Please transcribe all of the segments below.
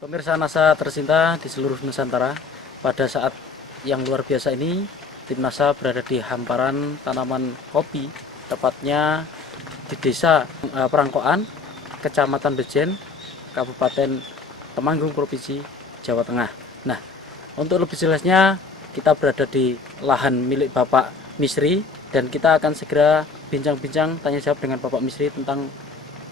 Pemirsa NASA tercinta di seluruh Nusantara, pada saat yang luar biasa ini, tim NASA berada di hamparan tanaman kopi, tepatnya di desa Perangkoan, Kecamatan Bejen, Kabupaten Temanggung, Provinsi Jawa Tengah. Nah, untuk lebih jelasnya, kita berada di lahan milik Bapak Misri, dan kita akan segera bincang-bincang tanya jawab dengan Bapak Misri tentang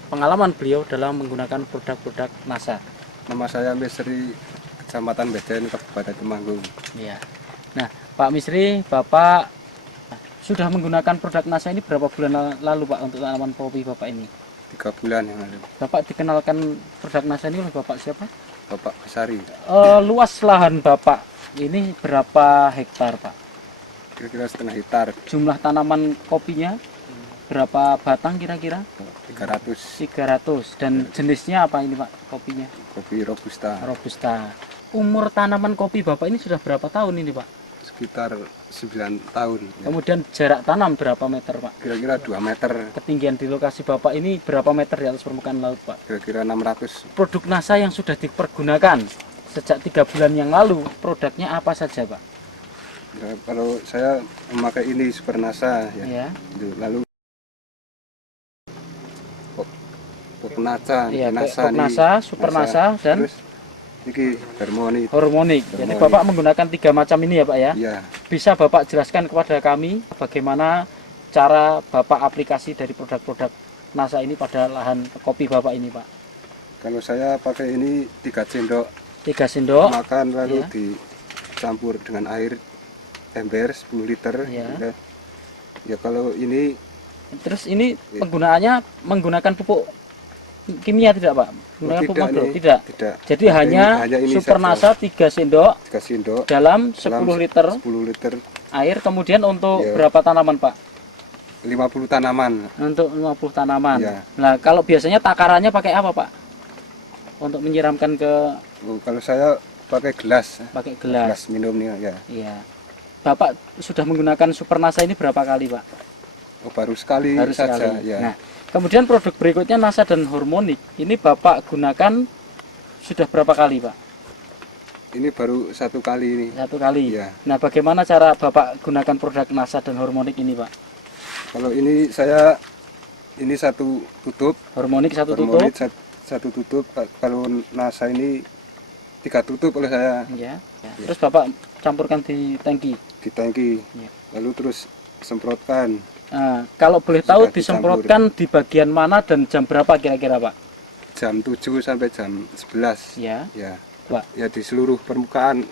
pengalaman beliau dalam menggunakan produk-produk NASA. Nama saya Misri, Kecamatan Bejen, Kabupaten Temanggung. Iya. Nah, Pak Misri, Bapak sudah menggunakan produk NASA ini berapa bulan lalu, Pak, untuk tanaman kopi Bapak ini? 3 bulan yang lalu. Bapak dikenalkan produk NASA ini oleh Bapak siapa? Bapak Besari. Luas lahan Bapak ini berapa hektar, Pak? Kira-kira setengah hektar. Jumlah tanaman kopinya berapa batang kira-kira? 300. 300. Dan jenisnya apa ini, Pak, kopinya? Kopi Robusta. Robusta. Umur tanaman kopi Bapak ini sudah berapa tahun ini, Pak? Sekitar 9 tahun. Ya. Kemudian jarak tanam berapa meter, Pak? Kira-kira 2 meter. Ketinggian di lokasi Bapak ini berapa meter di atas permukaan laut, Pak? Kira-kira 600. Produk NASA yang sudah dipergunakan sejak 3 bulan yang lalu, produknya apa saja, Pak? Ya, kalau saya memakai ini Super NASA ya. Ya. Lalu Poknasa, Iya, NASA, Poknasa, Super NASA, dan terus ini Harmoni. Hormonik. Jadi Hormonik. Bapak menggunakan 3 macam ini ya, Pak ya? Iya. Bisa Bapak jelaskan kepada kami bagaimana cara Bapak aplikasi dari produk-produk NASA ini pada lahan kopi Bapak ini, Pak? Kalau saya pakai ini 3 sendok 3 sendok. makan, lalu Iya. dicampur dengan air ember 10 liter. Iya. Ya kalau ini Terus ini Iya. penggunaannya menggunakan pupuk kimia tidak, Pak? Menggunakan pupuk tidak makro? nih, Tidak. tidak. Jadi Pakai hanya ini Super saja. NASA 3 sendok 3 sendok dalam dalam 10 liter 10 liter air. Kemudian untuk Iya. berapa tanaman, Pak? 50 tanaman. Untuk 50 tanaman. Iya. Nah, kalau biasanya takarannya pakai apa, Pak? Untuk menyiramkan ke Oh, kalau saya pakai gelas. pakai gelas. Gelas minum nih ya. Iya. Bapak sudah menggunakan Super NASA ini berapa kali, Pak? Oh, baru sekali Baru saja sekali. ya. Nah, kemudian produk berikutnya NASA dan Hormonik. Ini Bapak gunakan sudah berapa kali, Pak? Ini baru 1 kali ini. 1 kali. Iya. Nah, bagaimana cara Bapak gunakan produk NASA dan Hormonik ini, Pak? Kalau ini saya ini 1 tutup, Hormonik 1 tutup. Hormonit 1 tutup. Kalau NASA ini 3 tutup oleh saya Ya. Terus Bapak campurkan di tangki. di tangki. Iya. Lalu terus semprotkan Nah, kalau boleh tahu Sudah disemprotkan di bagian mana dan jam berapa kira-kira, Pak? jam 7 sampai jam 11. Ya. Ya. Pak. Ya di seluruh permukaan.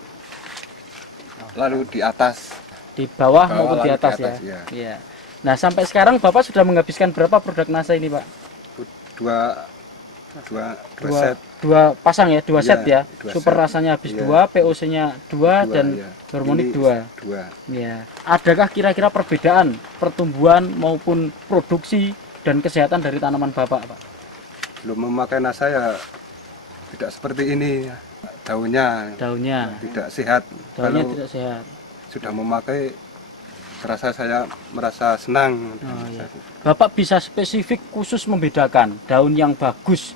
Lalu di atas. Di bawah Bawah, maupun di lalu di atas, atas, ya. ya. Iya. Nah, sampai sekarang Bapak sudah menghabiskan berapa produk NASA ini, Pak? Dua set. Dua pasang ya, 2 Iya, set ya. 2 Super set. rasanya habis Iya. 2, POC-nya 2 Dua, dan ya. Hormonik Ini 2. 2. Ya. Adakah kira-kira perbedaan pertumbuhan maupun produksi dan kesehatan dari tanaman Bapak, Pak? Belum memakai NASA ya tidak seperti ini. Daunnya Daunnya, tidak sehat. daunnya Kalau tidak sehat. sudah memakai, terasa saya merasa senang. Oh, iya. Bapak bisa spesifik khusus membedakan daun yang bagus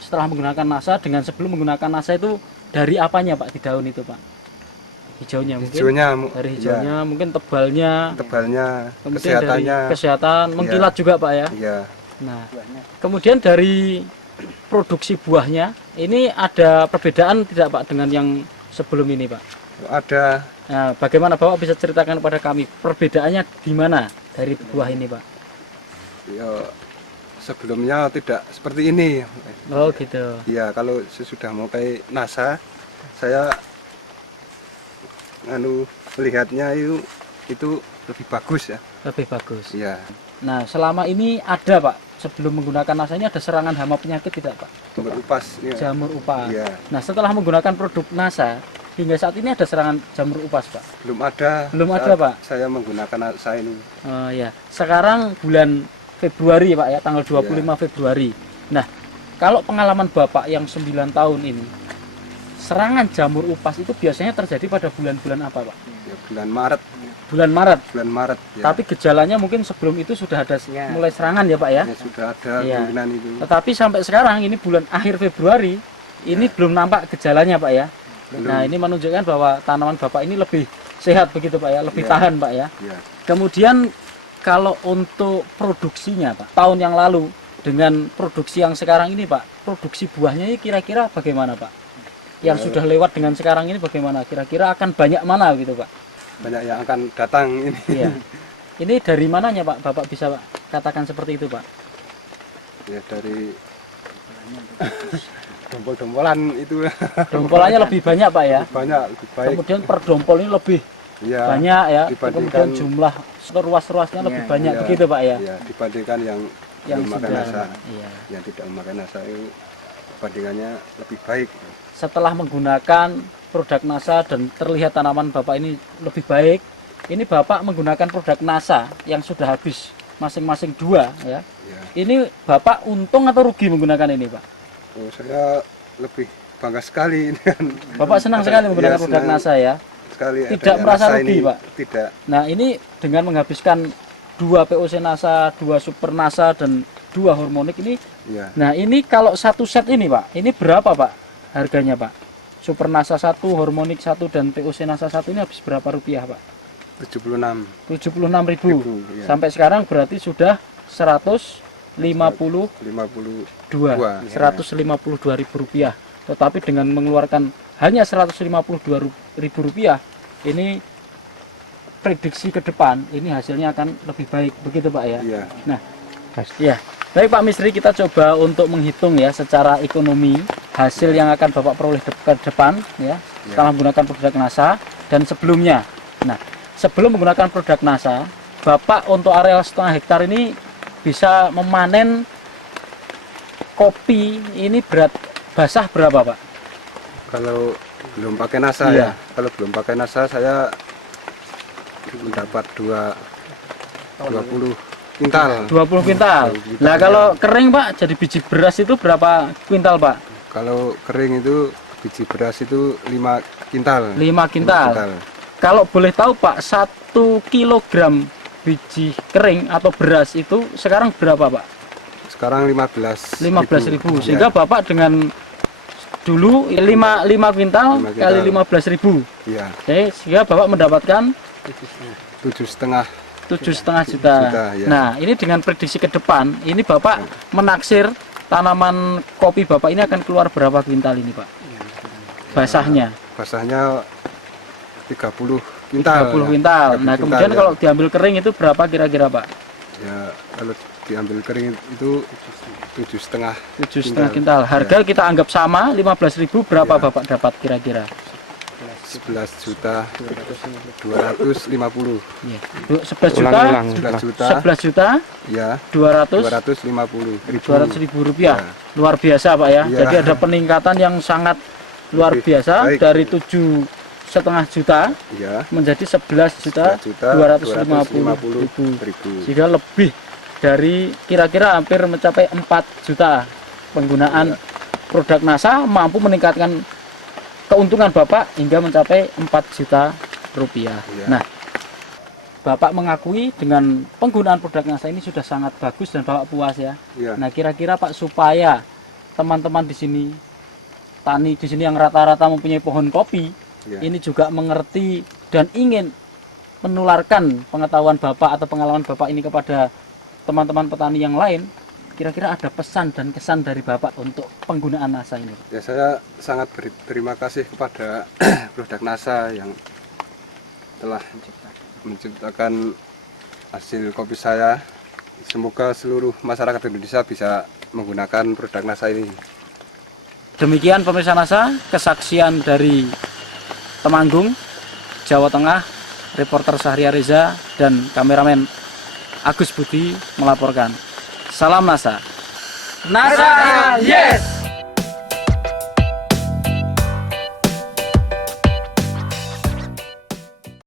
setelah menggunakan NASA dengan sebelum menggunakan NASA itu dari apanya, Pak, di daun itu, Pak? Hijaunya mungkin? Hijaunya, Dari hijaunya, mungkin tebalnya, tebalnya, kemudian kesehatannya. dari kesehatan, mengkilat juga, Pak ya. Iya. Nah, kemudian dari produksi buahnya, ini ada perbedaan tidak, Pak, dengan yang sebelum ini, Pak? Ada. Nah, bagaimana Bapak bisa ceritakan kepada kami perbedaannya di mana dari buah ini, Pak? Ya, sebelumnya tidak seperti ini. Oh, gitu. Ya, kalau sesudah memakai NASA, saya melihatnya itu lebih bagus ya. Lebih bagus. Iya. Nah, selama ini ada, Pak, sebelum menggunakan NASA ini ada serangan hama penyakit tidak, Pak? Berupas ya. Jamur upas. Iya. Nah, setelah menggunakan produk NASA, hingga saat ini ada serangan jamur upas, Pak? Belum ada. Belum ada, saat Pak? Saya menggunakan NASA ini. Oh, ya. Sekarang bulan Februari, Pak ya, tanggal 25 Februari. Nah, kalau pengalaman Bapak yang 9 tahun ini, serangan jamur upas itu biasanya terjadi pada bulan-bulan apa, Pak? Ya, bulan Maret. Bulan Maret. Bulan Maret. Ya. Tapi gejalanya mungkin sebelum itu sudah ada mulai serangan ya, Pak ya? Ya, sudah ada Iya. kemungkinan itu. Tetapi sampai sekarang ini bulan akhir Februari ini belum nampak gejalanya Pak ya. Nah ini menunjukkan bahwa tanaman Bapak ini lebih sehat begitu Pak ya, lebih tahan Pak ya. Kemudian kalau untuk produksinya Pak, tahun yang lalu dengan produksi yang sekarang ini Pak, produksi buahnya ini kira-kira bagaimana Pak? Yang sudah lewat dengan sekarang ini bagaimana? Kira-kira akan banyak mana gitu Pak? Banyak yang akan datang ini. Iya. Ini dari mananya Pak? Bapak bisa Pak katakan seperti itu Pak? Ya dari dompol-dompolan itu. Dompolannya lebih banyak Pak ya? Banyak, lebih baik. Kemudian per dompol ini lebih banyak ya. Kemudian jumlah ruas-ruasnya lebih banyak begitu Pak ya? Iya, dibandingkan yang memakai nasa. Yang tidak memakai nasa itu perbandingannya lebih baik. Setelah menggunakan produk nasa dan terlihat tanaman Bapak ini lebih baik, ini Bapak menggunakan produk nasa yang sudah habis masing-masing 2 ya. Ini Bapak untung atau rugi menggunakan ini Pak? Oh, saya lebih bangga sekali dengan Bapak senang sekali menggunakan produk nasa ya. Sekali tidak merasa rugi Pak? Tidak. Nah ini dengan menghabiskan 2 POC nasa, 2 super nasa dan 2 hormonik ini. Nah ini kalau satu set ini Pak, ini berapa Pak harganya Pak? Super nasa 1, hormonik 1 dan POC nasa 1 ini habis berapa rupiah Pak? 76.000. Sampai sekarang berarti sudah 152.000 rupiah. Tetapi dengan mengeluarkan hanya 152.000 rupiah, ini prediksi ke depan ini hasilnya akan lebih baik begitu Pak ya. Nah, ya. Baik Pak Misri, kita coba untuk menghitung ya secara ekonomi hasil yang akan Bapak peroleh ke depan ya setelah menggunakan produk nasa dan sebelumnya. Nah, sebelum menggunakan produk nasa, Bapak untuk areal 1,5 hektar ini bisa memanen kopi ini basah berapa Pak? Kalau belum pakai nasa ya. Kalau belum pakai nasa saya mendapat 20 kuintal. 20 kuintal. Nah, kalau kering Pak, jadi biji beras itu berapa kuintal Pak? Kalau kering itu biji beras itu 5 kuintal. 5 kuintal. Kalau boleh tahu Pak, 1 kilogram biji kering atau beras itu sekarang berapa Pak? Sekarang 15.000. Sehingga Bapak dengan dulu 5 kuintal kali 15.000. Iya. Sehingga Bapak mendapatkan 7,5 juta. Ya. Nah, ini dengan prediksi ke depan, ini Bapak menaksir tanaman kopi Bapak ini akan keluar berapa kuintal ini Pak? Basahnya? Basahnya 30 kuintal. 30 kuintal. Nah, kemudian kalau diambil kering itu berapa kira-kira Pak? Ya, kalau diambil kering itu 7,5 kuintal. Harga kita anggap sama 15.000, berapa Bapak dapat kira-kira? 11.250.000. 11 juta ya 250.000 rupiah. Luar biasa Pak ya. Jadi ada peningkatan yang sangat luar biasa dari 7,5 juta menjadi 11.250.000. Sehingga lebih dari kira-kira hampir mencapai 4 juta penggunaan produk nasa mampu meningkatkan keuntungan Bapak hingga mencapai 4 juta rupiah. Nah, Bapak mengakui dengan penggunaan produk nasa ini sudah sangat bagus dan Bapak puas ya. Nah, kira-kira Pak, supaya teman-teman di sini, tani di sini yang rata-rata mempunyai pohon kopi, ini juga mengerti dan ingin menularkan pengetahuan Bapak atau pengalaman Bapak ini kepada teman-teman petani yang lain, kira-kira ada pesan dan kesan dari Bapak untuk penggunaan nasa ini? Ya, saya sangat berterima kasih kepada produk nasa yang telah menciptakan hasil kopi saya. Semoga seluruh masyarakat Indonesia bisa menggunakan produk nasa ini. Demikian pemirsa nasa, kesaksian dari Temanggung, Jawa Tengah, reporter Sahria Reza dan kameramen Agus Budi melaporkan. Salam nasa. Nasa, yes!